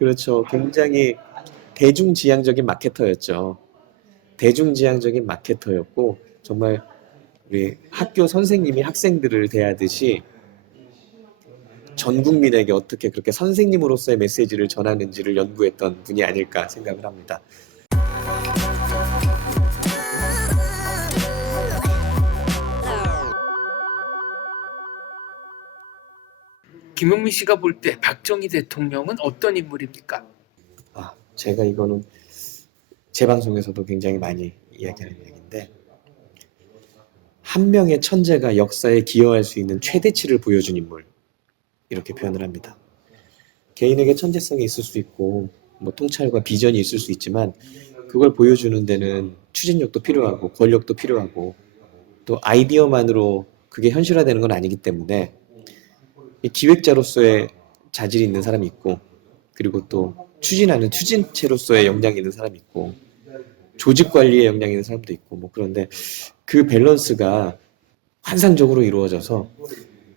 그렇죠. 굉장히 대중지향적인 마케터였죠. 대중지향적인 마케터였고 정말 우리 학교 선생님이 학생들을 대하듯이 전 국민에게 어떻게 그렇게 선생님으로서의 메시지를 전하는지를 연구했던 분이 아닐까 생각을 합니다. 김용민 씨가 볼 때 박정희 대통령은 어떤 인물입니까? 제가 이거는 제 방송에서도 굉장히 많이 이야기하는 얘기인데 한 명의 천재가 역사에 기여할 수 있는 최대치를 보여준 인물 이렇게 표현을 합니다. 개인에게 천재성이 있을 수 있고 뭐 통찰과 비전이 있을 수 있지만 그걸 보여주는 데는 추진력도 필요하고 권력도 필요하고 또 아이디어만으로 그게 현실화되는 건 아니기 때문에 기획자로서의 자질이 있는 사람이 있고 그리고 또 추진하는 추진체로서의 역량이 있는 사람이 있고 조직 관리에 역량이 있는 사람도 있고 뭐 그런데 그 밸런스가 환상적으로 이루어져서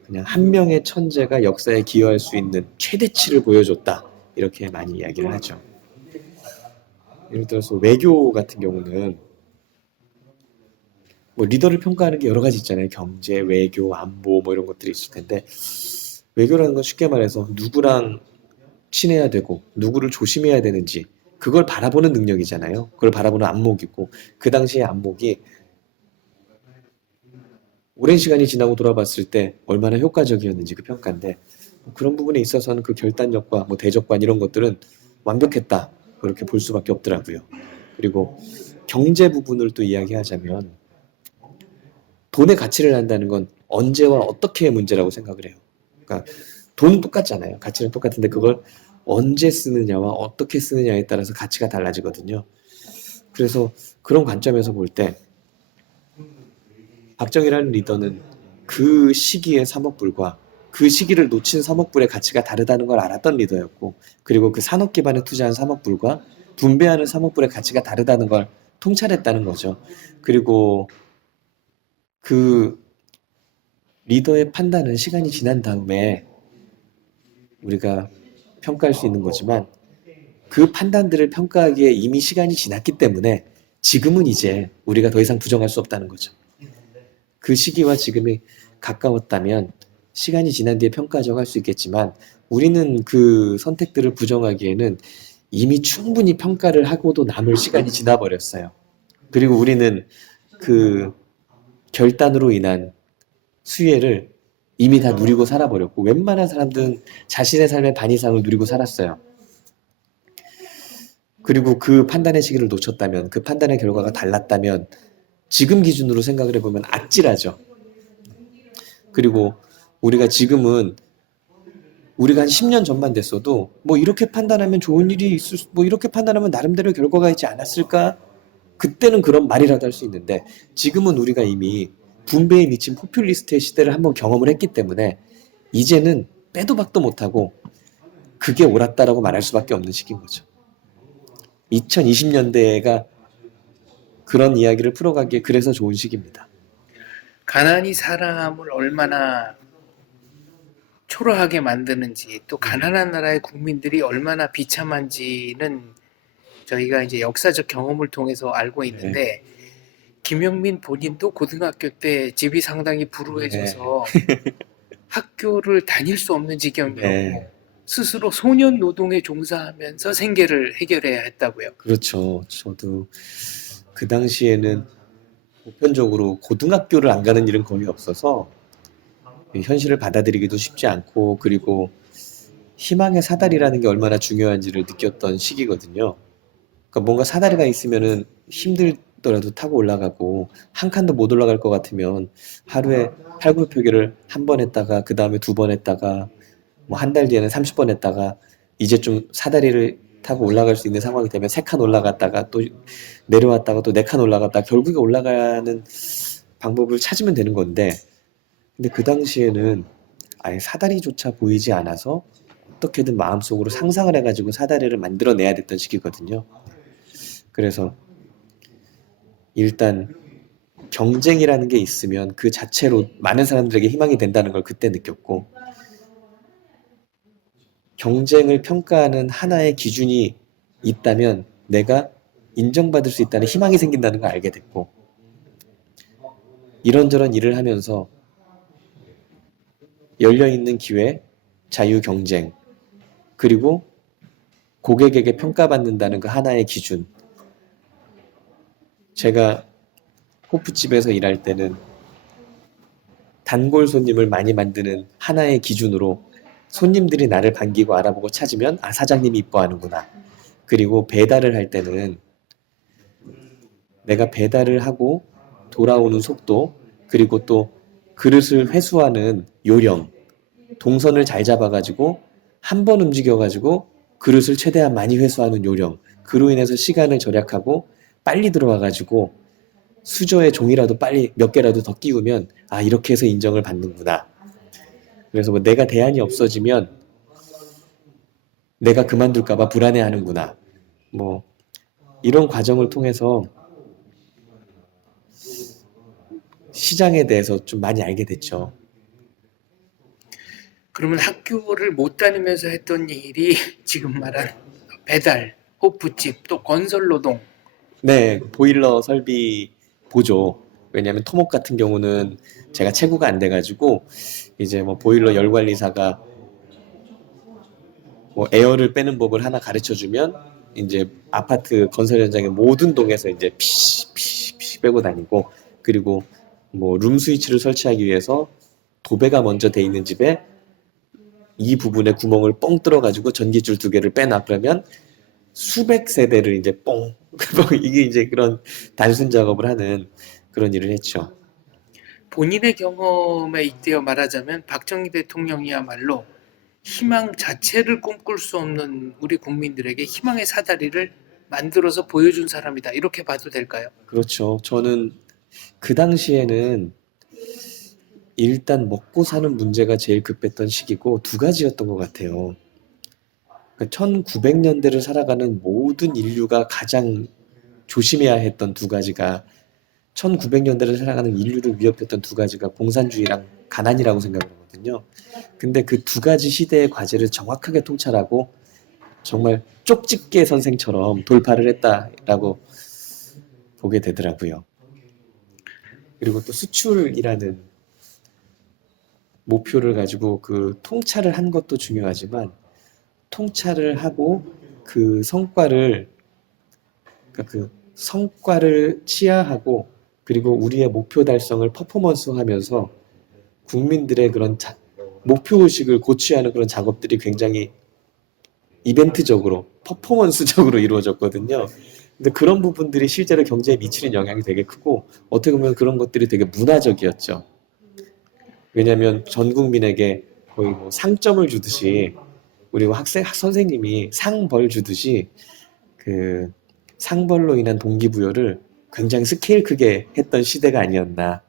그냥 한 명의 천재가 역사에 기여할 수 있는 최대치를 보여줬다 이렇게 많이 이야기를 하죠. 예를 들어서 외교 같은 경우는 뭐 리더를 평가하는 게 여러 가지 있잖아요. 경제, 외교, 안보 뭐 이런 것들이 있을 텐데 외교라는 건 쉽게 말해서 누구랑 친해야 되고 누구를 조심해야 되는지 그걸 바라보는 능력이잖아요. 그걸 바라보는 안목이고 그 당시의 안목이 오랜 시간이 지나고 돌아봤을 때 얼마나 효과적이었는지 그 평가인데 그런 부분에 있어서는 그 결단력과 뭐 대적관 이런 것들은 완벽했다 그렇게 볼 수밖에 없더라고요. 그리고 경제 부분을 또 이야기하자면 돈의 가치를 한다는 건 언제와 어떻게의 문제라고 생각을 해요. 그러니까 돈은 똑같잖아요. 가치는 똑같은데 그걸 언제 쓰느냐와 어떻게 쓰느냐에 따라서 가치가 달라지거든요. 그래서 그런 관점에서 볼 때 박정희라는 리더는 그 시기의 삼억불과 그 시기를 놓친 삼억불의 가치가 다르다는 걸 알았던 리더였고 그리고 그 산업 기반에 투자한 삼억불과 분배하는 삼억불의 가치가 다르다는 걸 통찰했다는 거죠. 그리고 그 리더의 판단은 시간이 지난 다음에 우리가 평가할 수 있는 거지만 그 판단들을 평가하기에 이미 시간이 지났기 때문에 지금은 이제 우리가 더 이상 부정할 수 없다는 거죠. 그 시기와 지금이 가까웠다면 시간이 지난 뒤에 평가하자고 할 수 있겠지만 우리는 그 선택들을 부정하기에는 이미 충분히 평가를 하고도 남을 시간이 지나버렸어요. 그리고 우리는 그 결단으로 인한 수혜를 이미 다 누리고 살아버렸고 웬만한 사람들은 자신의 삶의 반 이상을 누리고 살았어요. 그리고 그 판단의 시기를 놓쳤다면 그 판단의 결과가 달랐다면 지금 기준으로 생각을 해보면 아찔하죠. 그리고 우리가 지금은 우리가 한 10년 전만 됐어도 뭐 이렇게 판단하면 좋은 일이 있을 수, 뭐 이렇게 판단하면 나름대로 결과가 있지 않았을까? 그때는 그런 말이라도 할 수 있는데 지금은 우리가 이미 분배에 미친 포퓰리스트의 시대를 한번 경험을 했기 때문에 이제는 빼도 박도 못하고 그게 옳았다라고 말할 수밖에 없는 시기인 거죠. 2020년대가 그런 이야기를 풀어가기에 그래서 좋은 시기입니다. 가난이 사람을 얼마나 초라하게 만드는지 또 가난한 나라의 국민들이 얼마나 비참한지는 저희가 이제 역사적 경험을 통해서 알고 있는데 김영민 본인도 고등학교 때 집이 상당히 불우해져서 학교를 다닐 수 없는 지경이었고 스스로 소년 노동에 종사하면서 생계를 해결해야 했다고요. 그렇죠. 저도 그 당시에는 보편적으로 고등학교를 안 가는 일은 거의 없어서 현실을 받아들이기도 쉽지 않고 그리고 희망의 사다리라는 게 얼마나 중요한지를 느꼈던 시기거든요. 그러니까 뭔가 사다리가 있으면은 힘들더라도 타고 올라가고 한 칸도 못 올라갈 것 같으면 하루에 팔굽혀펴기를 한 번 했다가 그 다음에 두 번 했다가 뭐 한 달 뒤에는 30번 했다가 이제 좀 사다리를 타고 올라갈 수 있는 상황이 되면 3칸 올라갔다가 또 내려왔다가 또 4칸 올라갔다가 결국에 올라가는 방법을 찾으면 되는 건데 근데 그 당시에는 아예 사다리조차 보이지 않아서 어떻게든 마음속으로 상상을 해가지고 사다리를 만들어내야 됐던 시기거든요. 그래서 일단 경쟁이라는 게 있으면 그 자체로 많은 사람들에게 희망이 된다는 걸 그때 느꼈고 경쟁을 평가하는 하나의 기준이 있다면 내가 인정받을 수 있다는 희망이 생긴다는 걸 알게 됐고, 이런저런 일을 하면서 열려있는 기회, 자유 경쟁, 그리고 고객에게 평가받는다는 그 하나의 기준. 제가 호프집에서 일할 때는 단골 손님을 많이 만드는 하나의 기준으로 손님들이 나를 반기고 알아보고 찾으면 아, 사장님이 이뻐하는구나. 그리고 배달을 할 때는 내가 배달을 하고 돌아오는 속도, 그리고 또 그릇을 회수하는 요령, 동선을 잘 잡아가지고 한 번 움직여가지고 그릇을 최대한 많이 회수하는 요령, 그로 인해서 시간을 절약하고 빨리 들어와가지고 수저에 종이라도 빨리 몇 개라도 더 끼우면 아, 이렇게 해서 인정을 받는구나. 그래서 뭐 내가 대안이 없어지면 내가 그만둘까봐 불안해하는구나. 뭐 이런 과정을 통해서 시장에 대해서 좀 많이 알게 됐죠. 그러면 학교를 못 다니면서 했던 일이 지금 말한 배달, 호프집, 또 건설 노동. 네, 보일러 설비 보조. 왜냐하면 토목 같은 경우는 제가 체구가 안 돼가지고 이제 뭐 보일러 열관리사가 뭐 에어를 빼는 법을 하나 가르쳐주면 이제 아파트 건설 현장의 모든 동에서 이제 피시 빼고 다니고, 그리고 뭐 룸 스위치를 설치하기 위해서 도배가 먼저 돼 있는 집에 이 부분에 구멍을 뻥 뚫어가지고 전기줄 2개를 빼놔. 그러면 수백 세대를 이제 뻥 이게 이제 그런 단순 작업을 하는 그런 일을 했죠. 본인의 경험에 잇대어 말하자면 박정희 대통령이야말로 희망 자체를 꿈꿀 수 없는 우리 국민들에게 희망의 사다리를 만들어서 보여준 사람이다. 이렇게 봐도 될까요? 그렇죠. 저는 그 당시에는 일단 먹고 사는 문제가 제일 급했던 시기고 두 가지였던 것 같아요. 1900년대를 살아가는 모든 인류가 가장 조심해야 했던 두 가지가, 1900년대를 살아가는 인류를 위협했던 두 가지가 공산주의랑 가난이라고 생각을 하거든요. 근데 그 두 가지 시대의 과제를 정확하게 통찰하고 정말 쪽집게 선생처럼 돌파를 했다라고 보게 되더라고요. 그리고 또 수출이라는 목표를 가지고 그 통찰을 한 것도 중요하지만, 통찰을 하고 그 성과를, 그러니까 그 성과를 치하하고 그리고 우리의 목표 달성을 퍼포먼스하면서 국민들의 그런 목표 의식을 고취하는 그런 작업들이 굉장히 이벤트적으로 퍼포먼스적으로 이루어졌거든요. 근데 그런 부분들이 실제로 경제에 미치는 영향이 되게 크고 어떻게 보면 그런 것들이 되게 문화적이었죠. 왜냐하면 전 국민에게 거의 뭐 상점을 주듯이, 우리 선생님이 상벌 주듯이 그 상벌로 인한 동기부여를 굉장히 스케일 크게 했던 시대가 아니었나.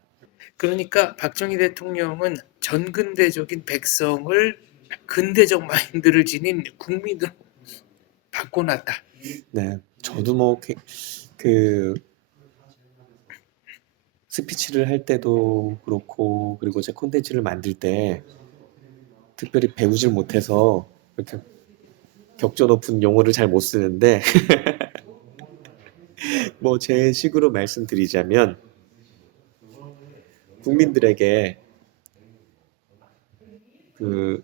그러니까 박정희 대통령은 전근대적인 백성을 근대적 마인드를 지닌 국민으로 바꿔놨다. 네, 저도 뭐 그 스피치를 할 때도 그렇고, 그리고 제 콘텐츠를 만들 때 특별히 배우질 못해서 이렇게 격조 높은 용어를 잘 못 쓰는데 뭐 제 식으로 말씀드리자면, 국민들에게 그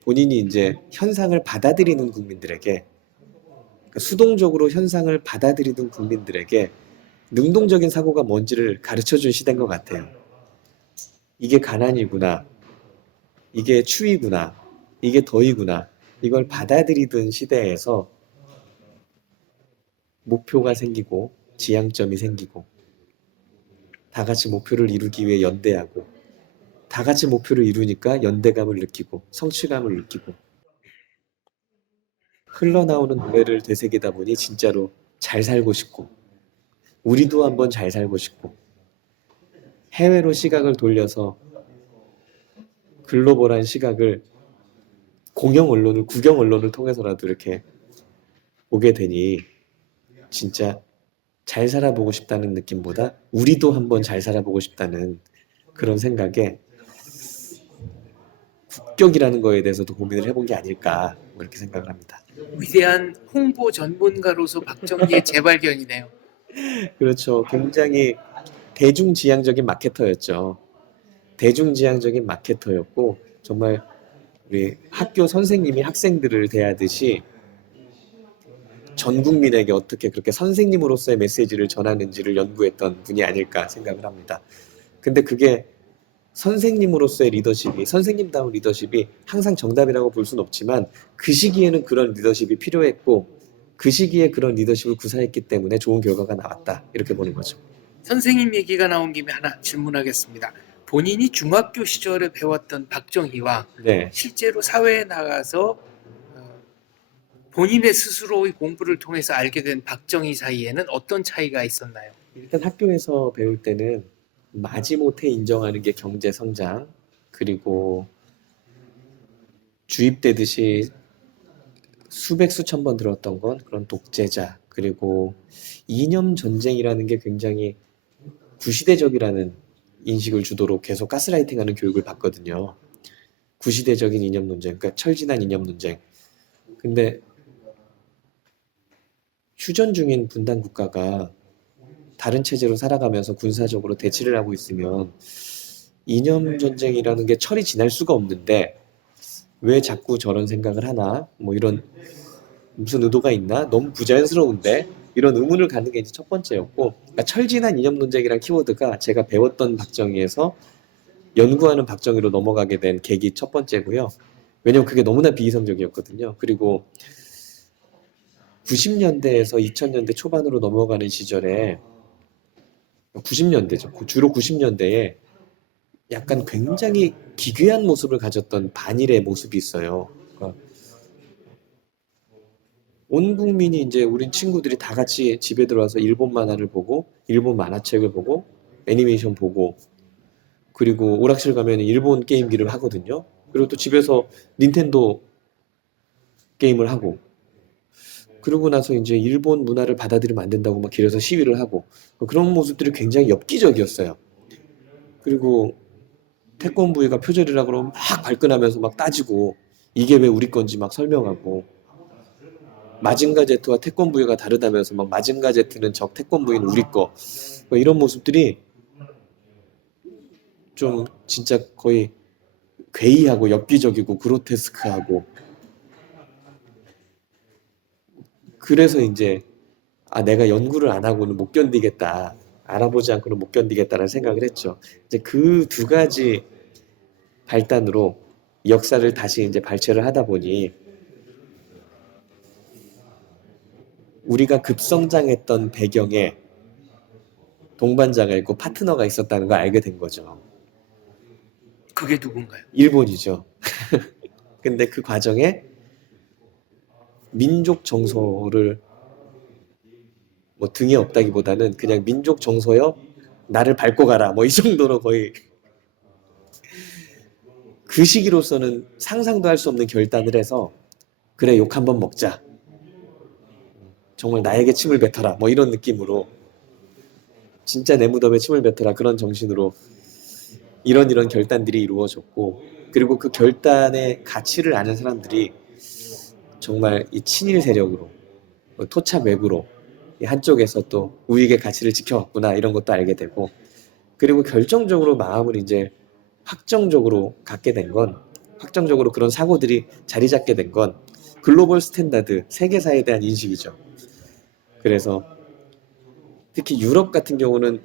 본인이 이제 현상을 받아들이는 국민들에게, 그러니까 수동적으로 현상을 받아들이는 국민들에게 능동적인 사고가 뭔지를 가르쳐준 시대인 것 같아요. 이게 가난이구나, 이게 추위구나, 이게 더위구나, 이걸 받아들이던 시대에서 목표가 생기고 지향점이 생기고 다 같이 목표를 이루기 위해 연대하고, 다 같이 목표를 이루니까 연대감을 느끼고 성취감을 느끼고, 흘러나오는 노래를 되새기다 보니 진짜로 잘 살고 싶고, 우리도 한번 잘 살고 싶고, 해외로 시각을 돌려서 글로벌한 시각을 공영 언론을, 국영 언론을 통해서라도 이렇게 보게 되니 진짜 잘 살아보고 싶다는 느낌보다 우리도 한번 잘 살아보고 싶다는 그런 생각에 국격이라는 거에 대해서도 고민을 해본 게 아닐까 뭐 이렇게 생각을 합니다. 위대한 홍보 전문가로서 박정희의 재발견이네요. 그렇죠. 굉장히 대중지향적인 마케터였죠. 대중지향적인 마케터였고 정말 우리 학교 선생님이 학생들을 대하듯이 전 국민에게 어떻게 그렇게 선생님으로서의 메시지를 전하는지를 연구했던 분이 아닐까 생각을 합니다. 근데 그게 선생님으로서의 리더십이, 선생님다운 리더십이 항상 정답이라고 볼 수는 없지만 그 시기에는 그런 리더십이 필요했고 그 시기에 그런 리더십을 구사했기 때문에 좋은 결과가 나왔다. 이렇게 보는 거죠. 선생님 얘기가 나온 김에 하나 질문하겠습니다. 본인이 중학교 시절에 배웠던 박정희와 네. 실제로 사회에 나가서 본인의 스스로의 공부를 통해서 알게 된 박정희 사이에는 어떤 차이가 있었나요? 일단 학교에서 배울 때는 마지못해 인정하는 게 경제 성장, 그리고 주입되듯이 수백 수천 번 들었던 건 그런 독재자, 그리고 이념 전쟁이라는 게 굉장히 구시대적이라는 인식을 주도록 계속 가스라이팅하는 교육을 받거든요. 구시대적인 이념 논쟁, 그러니까 철진한 이념 논쟁. 근데 휴전 중인 분단 국가가 다른 체제로 살아가면서 군사적으로 대치를 하고 있으면 이념 전쟁이라는 게 철이 지날 수가 없는데 왜 자꾸 저런 생각을 하나? 뭐 이런 무슨 의도가 있나? 너무 부자연스러운데? 이런 의문을 갖는 게 이제 첫 번째였고, 그러니까 철진한 이념 논쟁이란 키워드가 제가 배웠던 박정희에서 연구하는 박정희로 넘어가게 된 계기 첫 번째고요. 왜냐면 그게 너무나 비이성적이었거든요. 그리고 90년대에서 2000년대 초반으로 넘어가는 시절에 90년대죠. 주로 90년대에 약간 굉장히 기괴한 모습을 가졌던 반일의 모습이 있어요. 그러니까 온 국민이 이제 우리 친구들이 다 같이 집에 들어와서 일본 만화를 보고 일본 만화책을 보고 애니메이션 보고 그리고 오락실 가면 일본 게임기를 하거든요. 그리고 또 집에서 닌텐도 게임을 하고 그러고 나서 이제 일본 문화를 받아들이면 안 된다고 막 길에서 시위를 하고 그런 모습들이 굉장히 엽기적이었어요. 그리고 태권부위가 표절이라 그러면 막 발끈하면서 막 따지고 이게 왜 우리 건지 막 설명하고 마징가 제트와 태권부위가 다르다면서 막 마징가 제트는 적 태권부위는 우리 거 이런 모습들이 좀 진짜 거의 괴이하고 엽기적이고 그로테스크하고 그래서 이제 아 내가 연구를 안 하고는 못 견디겠다 알아보지 않고는 못 견디겠다라는 생각을 했죠. 이제 그 두 가지 발단으로 역사를 다시 이제 발췌를 하다 보니 우리가 급성장했던 배경에 동반자가 있고 파트너가 있었다는 걸 알게 된 거죠. 그게 누군가요? 일본이죠. 근데 그 과정에 민족 정서를 뭐 등에 업다기보다는 그냥 민족 정서여 나를 밟고 가라 뭐 이 정도로 거의 그 시기로서는 상상도 할 수 없는 결단을 해서 그래 욕 한번 먹자 정말 나에게 침을 뱉어라 뭐 이런 느낌으로 진짜 내 무덤에 침을 뱉어라 그런 정신으로 이런 결단들이 이루어졌고 그리고 그 결단의 가치를 아는 사람들이 정말 이 친일 세력으로 토착 외구로 한쪽에서 또 우익의 가치를 지켜왔구나 이런 것도 알게 되고 그리고 결정적으로 마음을 이제 확정적으로 갖게 된 건 확정적으로 그런 사고들이 자리 잡게 된 건 글로벌 스탠다드 세계사에 대한 인식이죠. 그래서 특히 유럽 같은 경우는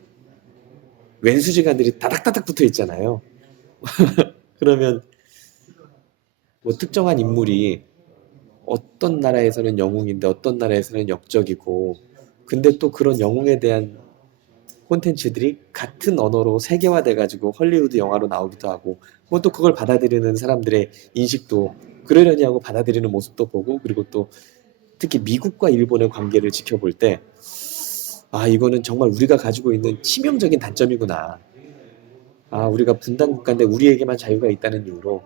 왼수지간들이 다닥다닥 붙어 있잖아요. 그러면 뭐 특정한 인물이 어떤 나라에서는 영웅인데 어떤 나라에서는 역적이고 근데 또 그런 영웅에 대한 콘텐츠들이 같은 언어로 세계화돼 가지고 헐리우드 영화로 나오기도 하고 뭐 또 그걸 받아들이는 사람들의 인식도 그러려니 하고 받아들이는 모습도 보고 그리고 또 특히 미국과 일본의 관계를 지켜볼 때 아 이거는 정말 우리가 가지고 있는 치명적인 단점이구나. 아 우리가 분단 국가인데 우리에게만 자유가 있다는 이유로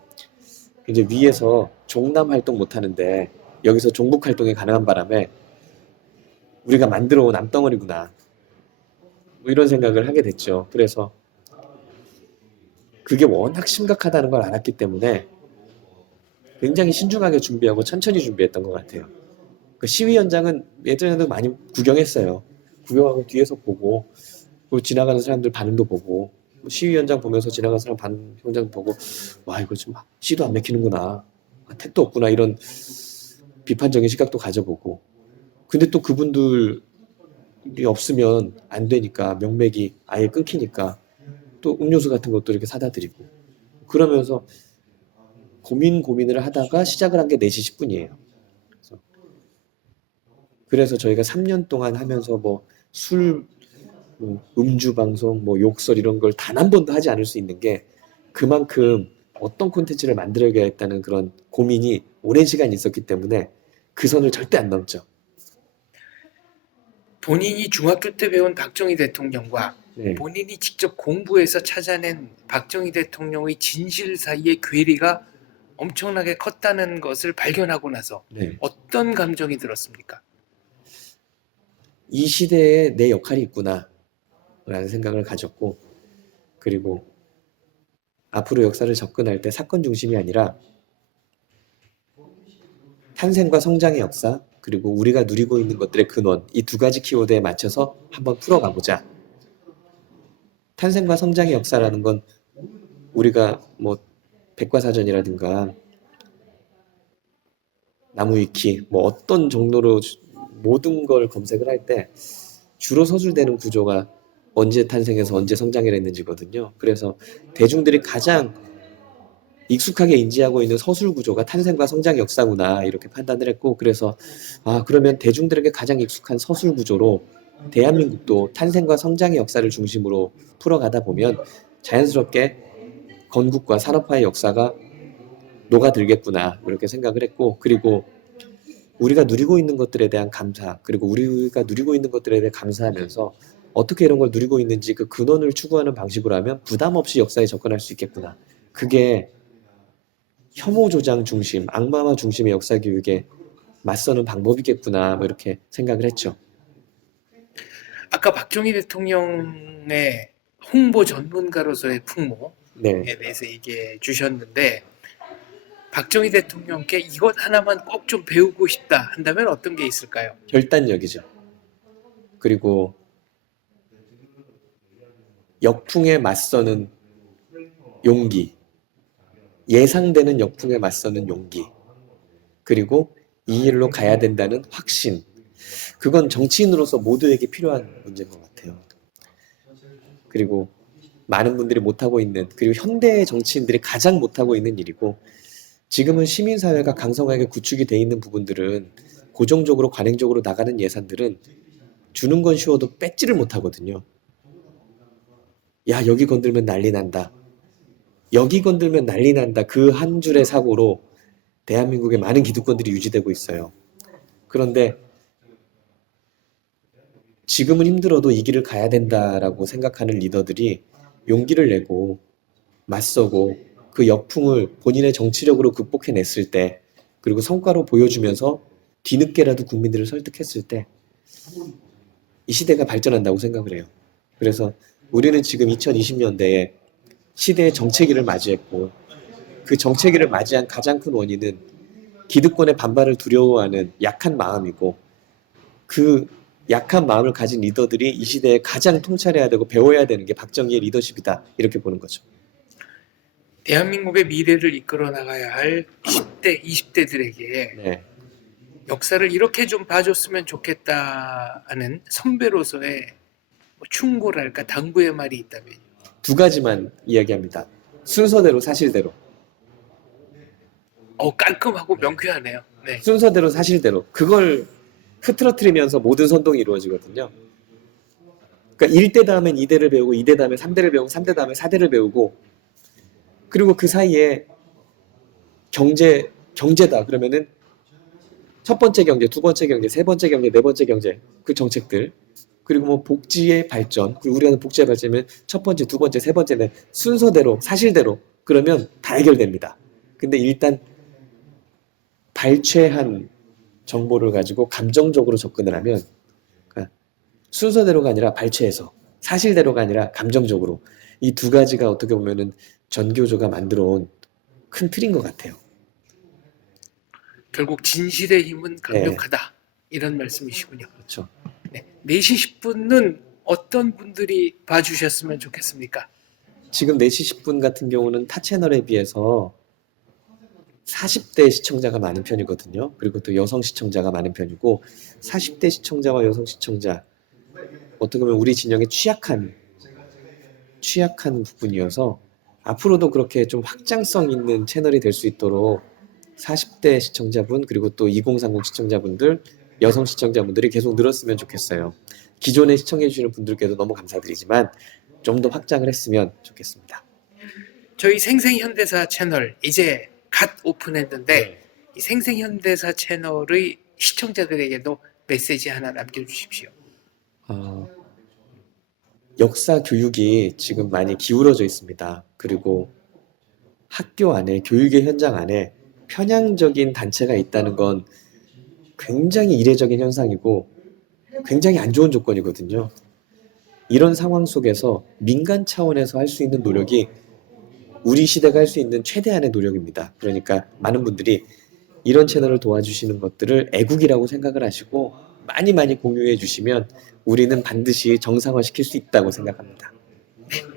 이제 위에서 종남 활동 못 하는데 여기서 종북 활동이 가능한 바람에 우리가 만들어 온 암덩어리구나. 뭐 이런 생각을 하게 됐죠. 그래서 그게 워낙 심각하다는 걸 알았기 때문에 굉장히 신중하게 준비하고 천천히 준비했던 것 같아요. 그 시위 현장은 예전에도 많이 구경했어요. 구경하고 뒤에서 보고 뭐 지나가는 사람들 반응도 보고 뭐 시위 현장 보면서 지나가는 사람 반응 현장 보고 와 이거 좀 씨도 안 맥히는구나. 택도 없구나 이런 비판적인 시각도 가져보고 근데 또 그분들이 없으면 안 되니까 명맥이 아예 끊기니까 또 음료수 같은 것도 이렇게 사다 드리고 그러면서 고민을 하다가 시작을 한 게 4시 10분이에요. 그래서 저희가 3년 동안 하면서 뭐 술, 뭐 음주 방송, 뭐 욕설 이런 걸 단 한 번도 하지 않을 수 있는 게 그만큼 어떤 콘텐츠를 만들어야겠다는 그런 고민이 오랜 시간 있었기 때문에 그 선을 절대 안 넘죠. 본인이 중학교 때 배운 박정희 대통령과 네, 본인이 직접 공부해서 찾아낸 박정희 대통령의 진실 사이의 괴리가 엄청나게 컸다는 것을 발견하고 나서 네. 어떤 감정이 들었습니까? 이 시대에 내 역할이 있구나 라는 생각을 가졌고 그리고 앞으로 역사를 접근할 때 사건 중심이 아니라 탄생과 성장의 역사 그리고 우리가 누리고 있는 것들의 근원 이 두 가지 키워드에 맞춰서 한번 풀어가보자. 탄생과 성장의 역사라는 건 우리가 뭐 백과사전이라든가 나무위키 뭐 어떤 종로로 모든 걸 검색을 할 때 주로 서술되는 구조가 언제 탄생해서 언제 성장을 했는지거든요. 그래서 대중들이 가장 익숙하게 인지하고 있는 서술 구조가 탄생과 성장 역사구나 이렇게 판단을 했고 그래서 아 그러면 대중들에게 가장 익숙한 서술 구조로 대한민국도 탄생과 성장의 역사를 중심으로 풀어가다 보면 자연스럽게 건국과 산업화의 역사가 녹아들겠구나 이렇게 생각을 했고 그리고 우리가 누리고 있는 것들에 대한 감사 그리고 우리가 누리고 있는 것들에 대해 감사하면서 어떻게 이런 걸 누리고 있는지 그 근원을 추구하는 방식으로 하면 부담 없이 역사에 접근할 수 있겠구나. 그게 혐오 조장 중심, 악마화 중심의 역사 교육에 맞서는 방법이겠구나 뭐 이렇게 생각을 했죠. 아까 박정희 대통령의 홍보 전문가로서의 풍모에 네, 대해서 얘기해 주셨는데 박정희 대통령께 이것 하나만 꼭 좀 배우고 싶다 한다면 어떤 게 있을까요? 결단력이죠. 그리고 역풍에 맞서는 용기, 예상되는 역풍에 맞서는 용기, 그리고 이 일로 가야 된다는 확신. 그건 정치인으로서 모두에게 필요한 문제인 것 같아요. 그리고 많은 분들이 못하고 있는, 그리고 현대 정치인들이 가장 못하고 있는 일이고, 지금은 시민사회가 강성하게 구축이 돼 있는 부분들은 고정적으로 관행적으로 나가는 예산들은 주는 건 쉬워도 뺏지를 못하거든요. 야, 여기 건들면 난리 난다. 여기 건들면 난리 난다. 그 한 줄의 사고로 대한민국의 많은 기득권들이 유지되고 있어요. 그런데 지금은 힘들어도 이 길을 가야 된다라고 생각하는 리더들이 용기를 내고 맞서고 그 역풍을 본인의 정치력으로 극복해냈을 때 그리고 성과로 보여주면서 뒤늦게라도 국민들을 설득했을 때 이 시대가 발전한다고 생각을 해요. 그래서 우리는 지금 2020년대에 시대의 정체기를 맞이했고 그 정체기를 맞이한 가장 큰 원인은 기득권의 반발을 두려워하는 약한 마음이고 그 약한 마음을 가진 리더들이 이 시대에 가장 통찰해야 되고 배워야 되는 게 박정희의 리더십이다 이렇게 보는 거죠. 대한민국의 미래를 이끌어 나가야 할 10대, 20대들에게 네, 역사를 이렇게 좀 봐줬으면 좋겠다 하는 선배로서의 뭐 충고랄까 당부의 말이 있다면 두 가지만 이야기합니다. 순서대로 사실대로. 깔끔하고 명쾌하네요. 네. 순서대로 사실대로. 그걸 흐트러뜨리면서 모든 선동이 이루어지거든요. 그러니까 1대 다음엔 2대를 배우고 2대 다음에 3대를 배우고 3대 다음에 4대를 배우고 그리고 그 사이에 경제다 그러면은 첫 번째 경제, 두 번째 경제, 세 번째 경제, 네 번째 경제 그 정책들 그리고 뭐 복지의 발전 그리고 우리가 하는 복지의 발전이면 첫 번째, 두 번째, 세 번째는 순서대로 사실대로 그러면 다 해결됩니다. 근데 일단 발췌한 정보를 가지고 감정적으로 접근을 하면 그러니까 순서대로가 아니라 발췌해서 사실대로가 아니라 감정적으로 이 두 가지가 어떻게 보면은 전교조가 만들어 온 큰 틀인 것 같아요. 결국 진실의 힘은 네. 강력하다. 이런 말씀이시군요. 그렇죠. 네. 4시 10분은 어떤 분들이 봐주셨으면 좋겠습니까? 지금 4시 10분 같은 경우는 타 채널에 비해서 40대 시청자가 많은 편이거든요. 그리고 또 여성 시청자가 많은 편이고 40대 시청자와 여성 시청자 어떻게 보면 우리 진영의 취약한 부분이어서 앞으로도 그렇게 좀 확장성 있는 채널이 될 수 있도록 40대 시청자분 그리고 또 2030 시청자분들 여성 시청자분들이 계속 늘었으면 좋겠어요. 기존에 시청해 주시는 분들께도 너무 감사드리지만 좀 더 확장을 했으면 좋겠습니다. 저희 생생현대사 채널 이제 갓 오픈했는데 이 생생현대사 채널의 시청자들에게도 메시지 하나 남겨주십시오. 역사 교육이 지금 많이 기울어져 있습니다. 그리고 학교 안에, 교육의 현장 안에 편향적인 단체가 있다는 건 굉장히 이례적인 현상이고 굉장히 안 좋은 조건이거든요. 이런 상황 속에서 민간 차원에서 할 수 있는 노력이 우리 시대가 할 수 있는 최대한의 노력입니다. 그러니까 많은 분들이 이런 채널을 도와주시는 것들을 애국이라고 생각을 하시고 많이 많이 공유해 주시면 우리는 반드시 정상화시킬 수 있다고 생각합니다.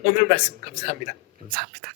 오늘 말씀 감사합니다. 감사합니다.